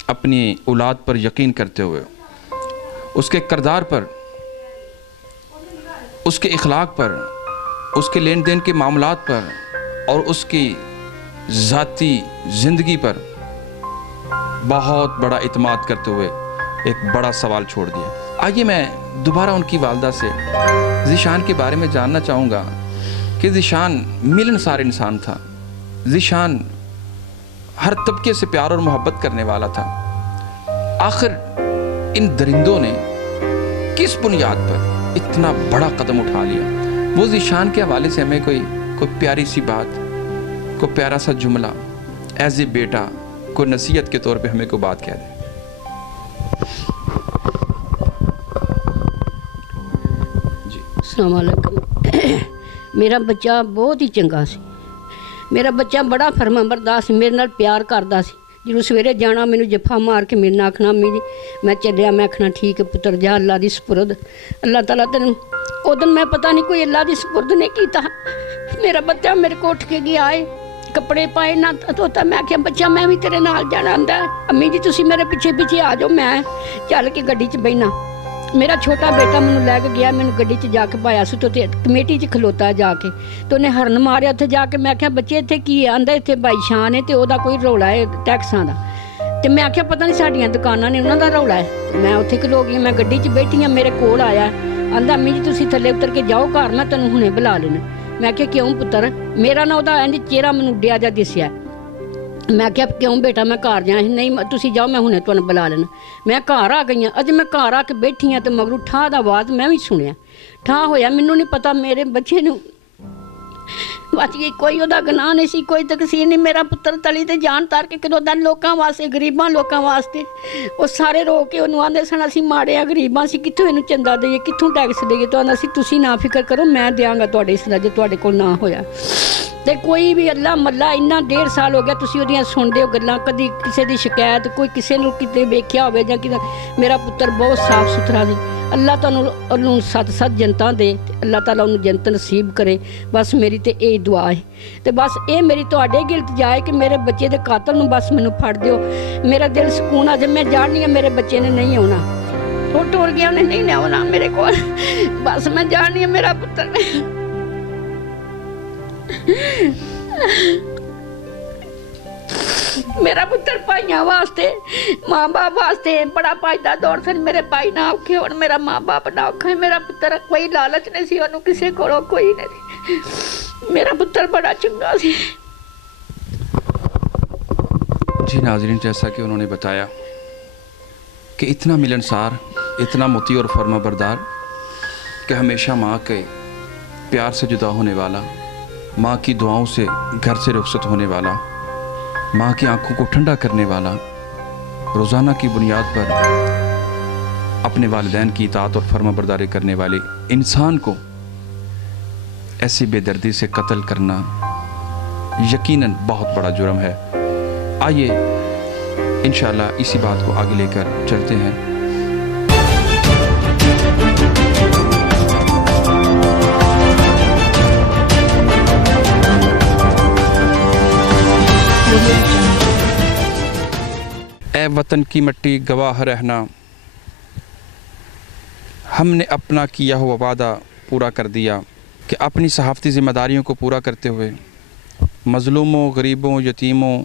अपनी औलाद पर यकीन करते हुए उसके किरदार पर, उसके इखलाक पर, उसके लेन देन के मामलात पर और उसकी ज़ाती ज़िंदगी पर बहुत बड़ा इत्मीनान करते हुए एक बड़ा सवाल छोड़ दिया। आइए मैं दोबारा उनकी वालदा से ज़ीशान के बारे में जानना चाहूँगा कि ज़ीशान मिलनसार इंसान था, ज़ीशान हर तबके से प्यार और मोहब्बत करने वाला था। आखिर इन दरिंदों ने किस बुनियाद पर इतना बड़ा कदम उठा लिया? वो ज़ीशान के हवाले से हमें कोई प्यारी सी बात, कोई प्यारा सा जुमला एज ए बेटा, कोई नसीहत के तौर पे हमें कोई बात कह दे। अस्सलाम वालेकुम। मेरा बच्चा बहुत ही चंगा सी। मेरा बच्चा बड़ा फरमाबरदार ਸੀ, ਮੇਰੇ ਨਾਲ ਪਿਆਰ ਕਰਦਾ ਸੀ। ਜਦੋਂ ਸਵੇਰੇ ਜਾਣਾ ਮੈਨੂੰ ਜੱਫਾ ਮਾਰ ਕੇ ਮੇਰੇ ਨਾਲ ਆਖਣਾ ਅੰਮੀ ਜੀ ਮੈਂ ਚੱਲਿਆ, ਮੈਂ ਆਖਣਾ ਠੀਕ ਹੈ ਪੁੱਤਰ ਜਾ, ਅੱਲਾ ਦੀ ਸਪੁਰਦ, ਅੱਲਾਹ ਤਾਲਾ ਤੈਨੂੰ। ਉਦੋਂ ਮੈਂ ਪਤਾ ਨਹੀਂ ਕੋਈ ਅੱਲਾ ਦੀ ਸਪੁਰਦ ਨਹੀਂ ਕੀਤਾ। ਮੇਰਾ ਬੱਚਾ ਮੇਰੇ ਕੋਲ ਉੱਠ ਕੇ ਗਿਆ ਏ, ਕੱਪੜੇ ਪਾਏ ਨਾ ਧੋਤਾ। ਮੈਂ ਆਖਿਆ ਬੱਚਾ ਮੈਂ ਵੀ ਤੇਰੇ ਨਾਲ ਜਾਣਾ ਹੁੰਦਾ। ਅੰਮੀ ਜੀ ਤੁਸੀਂ ਮੇਰੇ ਪਿੱਛੇ ਪਿੱਛੇ ਆ ਜਾਓ, ਮੈਂ ਚੱਲ ਕੇ ਗੱਡੀ 'ਚ ਬਹਿਣਾ। ਮੇਰਾ ਛੋਟਾ ਬੇਟਾ ਮੈਨੂੰ ਲੈ ਕੇ ਗਿਆ, ਮੈਨੂੰ ਗੱਡੀ 'ਚ ਜਾ ਕੇ ਪਾਇਆ ਸੀ ਤੇ ਕਮੇਟੀ 'ਚ ਖਲੋਤਾ ਜਾ ਕੇ, ਤੇ ਉਹਨੇ ਹਰਨ ਮਾਰਿਆ ਉੱਥੇ ਜਾ ਕੇ। ਮੈਂ ਆਖਿਆ ਬੱਚੇ ਇੱਥੇ ਕੀ ਆਂਦਾ? ਇੱਥੇ ਬਾਈ ਸ਼ਾਨ ਹੈ ਤੇ ਉਹਦਾ ਕੋਈ ਰੌਲਾ ਹੈ ਟੈਕਸਾਂ ਦਾ। ਤੇ ਮੈਂ ਆਖਿਆ ਪਤਾ ਨਹੀਂ ਸਾਡੀਆਂ ਦੁਕਾਨਾਂ ਨੇ ਉਹਨਾਂ ਦਾ ਰੌਲਾ ਹੈ। ਮੈਂ ਉੱਥੇ ਖਲੋ ਗਈ, ਮੈਂ ਗੱਡੀ 'ਚ ਬੈਠੀ ਹਾਂ, ਮੇਰੇ ਕੋਲ ਆਇਆ, ਆਂਦਾ ਅੰਮੀ ਜੀ ਤੁਸੀਂ ਥੱਲੇ ਉਤਰ ਕੇ ਜਾਓ ਘਰ, ਮੈਂ ਤੈਨੂੰ ਹੁਣੇ ਬੁਲਾ ਲੈਣਾ। ਮੈਂ ਆਖਿਆ ਕਿਉਂ ਪੁੱਤਰ? ਮੇਰਾ ਨਾ ਉਹਦਾ ਇੰਝ ਚਿਹਰਾ ਮੈਨੂੰ ਉੱਡਿਆ ਜਿਹਾ ਦਿਸਿਆ। ਮੈਂ ਕਿਹਾ ਕਿਉਂ ਬੇਟਾ ਮੈਂ ਘਰ ਜਾਣਾ? ਨਹੀਂ ਤੁਸੀਂ ਜਾਓ, ਮੈਂ ਹੁਣੇ ਤੁਹਾਨੂੰ ਬੁਲਾ ਲੈਣਾ। ਮੈਂ ਘਰ ਆ ਗਈ ਹਾਂ। ਅਜੇ ਮੈਂ ਘਰ ਆ ਕੇ ਬੈਠੀ ਹਾਂ ਤੇ ਮਗਰੋਂ ਠਾਹ ਦਾ ਆਵਾਜ਼ ਮੈਂ ਵੀ ਸੁਣਿਆ। ਠਾਹ ਹੋਇਆ, ਮੈਨੂੰ ਨਹੀਂ ਪਤਾ ਮੇਰੇ ਬੱਚੇ ਨੂੰ ਬਚ ਗਈ, ਕੋਈ ਉਹਦਾ ਗੁਨਾਹ ਨਹੀਂ ਸੀ, ਕੋਈ ਤਕਸੀਰ ਨਹੀਂ। ਮੇਰਾ ਪੁੱਤਰ ਤਲੀ ਤੇ ਜਾਨ ਤਾਰ ਕੇ ਕਿਦੋਂ ਦਾ ਲੋਕਾਂ ਵਾਸਤੇ, ਗਰੀਬਾਂ ਲੋਕਾਂ ਵਾਸਤੇ ਉਹ ਸਾਰੇ ਰੋ ਕੇ ਉਹਨੂੰ ਆਂਦੇ ਸਨ ਅਸੀਂ ਮਾੜੇ ਆ, ਗਰੀਬਾਂ ਸੀ, ਕਿੱਥੋਂ ਇਹਨੂੰ ਚੰਦਾ ਦੇਈਏ, ਕਿੱਥੋਂ ਟੈਕਸ ਦੇਈਏ। ਤੁਹਾਨੂੰ ਅਸੀਂ ਤੁਸੀਂ ਨਾ ਫਿਕਰ ਕਰੋ, ਮੈਂ ਦਿਆਂਗਾ ਤੁਹਾਡੇ ਇਸ ਦਾ ਜੇ ਤੁਹਾਡੇ ਕੋਲ ਨਾ ਹੋਇਆ। ਤੇ ਕੋਈ ਵੀ ਅੱਲਾ ਮੱਲਾ ਇੰਨਾ 1.5 ਸਾਲ ਹੋ ਗਿਆ ਤੁਸੀਂ ਉਹਦੀਆਂ ਸੁਣਦੇ ਹੋ ਗੱਲਾਂ, ਕਦੀ ਕਿਸੇ ਦੀ ਸ਼ਿਕਾਇਤ, ਕੋਈ ਕਿਸੇ ਨੂੰ ਕਿਤੇ ਵੇਖਿਆ ਹੋਵੇ ਜਾਂ ਕਿਤੇ। ਮੇਰਾ ਪੁੱਤਰ ਬਹੁਤ ਸਾਫ ਸੁਥਰਾ ਸੀ। ਅੱਲਾ ਤੁਹਾਨੂੰ ਉਹਨੂੰ ਸੱਤ ਜਨਤਾ ਦੇ, ਅੱਲਾ ਤਾਲਾ ਉਹਨੂੰ ਜੰਨਤ ਨਸੀਬ ਕਰੇ। ਬਸ ਮੇਰੀ ਤੇ ਇਹ ਦੁਆ ਹੈ ਤੇ ਬਸ ਇਹ ਮੇਰੀ ਤੁਹਾਡੇ ਗਿਲ ਜਾਏ ਕਿ ਮੇਰੇ ਬੱਚੇ ਦੇ ਕਾਤਲ ਨੂੰ ਬਸ ਮੈਨੂੰ ਫੜ ਦਿਓ। ਮੇਰਾ ਦਿਲ ਸਕੂਨ ਆ ਜੇ। ਮੈਂ ਜਾਣਨੀ ਆ ਮੇਰੇ ਬੱਚੇ ਨੇ ਨਹੀਂ ਆਉਣਾ, ਉਹ ਟੁਰ ਗਿਆ, ਉਹਨੇ ਨਹੀਂ ਆਉਣਾ ਮੇਰੇ ਕੋਲ। ਬਸ ਮੈਂ ਜਾਣਨੀ ਆ ਮੇਰਾ ਪੁੱਤਰ ਨੇ। मेरा पुत्र भाइयों वास्ते, माँ बाप वास्ते बड़ा भजदा दौड़ सन। मेरे भाई ना औखे होण, मेरा माँ बाप ना औखे। मेरा पुत्र कोई लालच नहीं सी, ओनू किसी कोलों कोई नहीं। मेरा पुत्र बड़ा चंगा सी। जी नाज़रीन, जैसा कि उन्होंने बताया कि इतना मिलनसार, इतना मुती और फर्माबरदार कि हमेशा माँ के प्यार से जुदा होने वाला, माँ की दुआओं से घर से रुखसत होने वाला, माँ की आंखों को ठंडा करने वाला, रोज़ाना की बुनियाद पर अपने वालिदैन की इताअत और फर्माबरदारी करने वाले इंसान को ऐसी बेदर्दी से कत्ल करना यकीनन बहुत बड़ा जुर्म है। आइए इंशाअल्लाह इसी बात को आगे लेकर चलते हैं। ए वतन की मिट्टी गवाह रहना, हमने अपना किया हुआ वादा पूरा कर दिया कि अपनी सहाफ़ती ज़िम्मेदारियों को पूरा करते हुए मज़लूमों, गरीबों, यतीमों,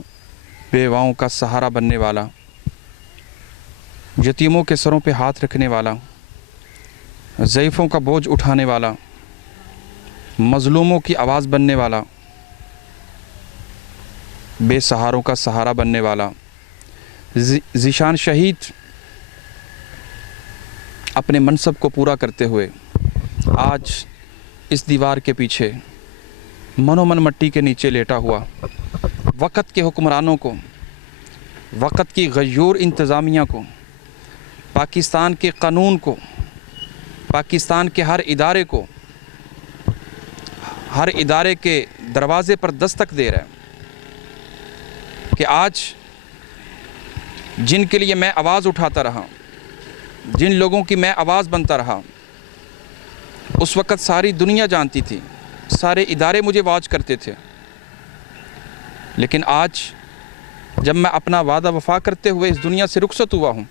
बेवाओं का सहारा बनने वाला, यतीमों के सरों पे हाथ रखने वाला, ज़ईफ़ों का बोझ उठाने वाला, मज़लूमों की आवाज़ बनने वाला, बेसहारों का सहारा बनने वाला, ज़ीशान शहीद अपने मनसब को पूरा करते हुए आज इस दीवार के पीछे मनोमन मट्टी के नीचे लेटा हुआ वक़्त के हुक्मरानों को, वक़्त की गयूर इंतज़ामिया को, पाकिस्तान के क़ानून को, पाकिस्तान के हर इदारे को, हर इदारे के दरवाज़े पर दस्तक दे रहा है कि आज जिनके लिए मैं आवाज़ उठाता रहा, जिन लोगों की मैं आवाज़ बनता रहा, उस वक़्त सारी दुनिया जानती थी, सारे इदारे मुझे वाच करते थे। लेकिन आज जब मैं अपना वादा वफ़ा करते हुए इस दुनिया से रुखसत हुआ हूँ,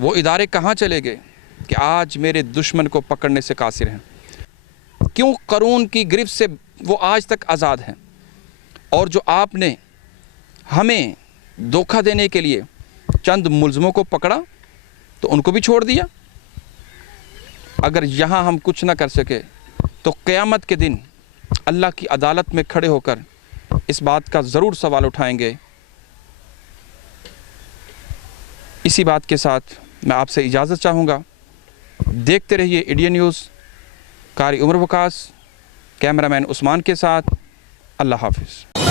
वो इदारे कहाँ चले गए कि आज मेरे दुश्मन को पकड़ने से कासिर हैं। क्यों कानून की गिरफ्त से वो आज तक आज़ाद हैं, और जो आपने हमें धोखा देने के लिए चंद मुल्ज़मों को पकड़ा तो उनको भी छोड़ दिया। अगर यहाँ हम कुछ ना कर सके तो क़यामत के दिन अल्लाह की अदालत में खड़े होकर इस बात का ज़रूर सवाल उठाएंगे। इसी बात के साथ मैं आपसे इजाज़त चाहूँगा। देखते रहिए इंडियन न्यूज़। कारी उमर वकास, कैमरामैन उस्मान के साथ, अल्लाह हाफ़िज़।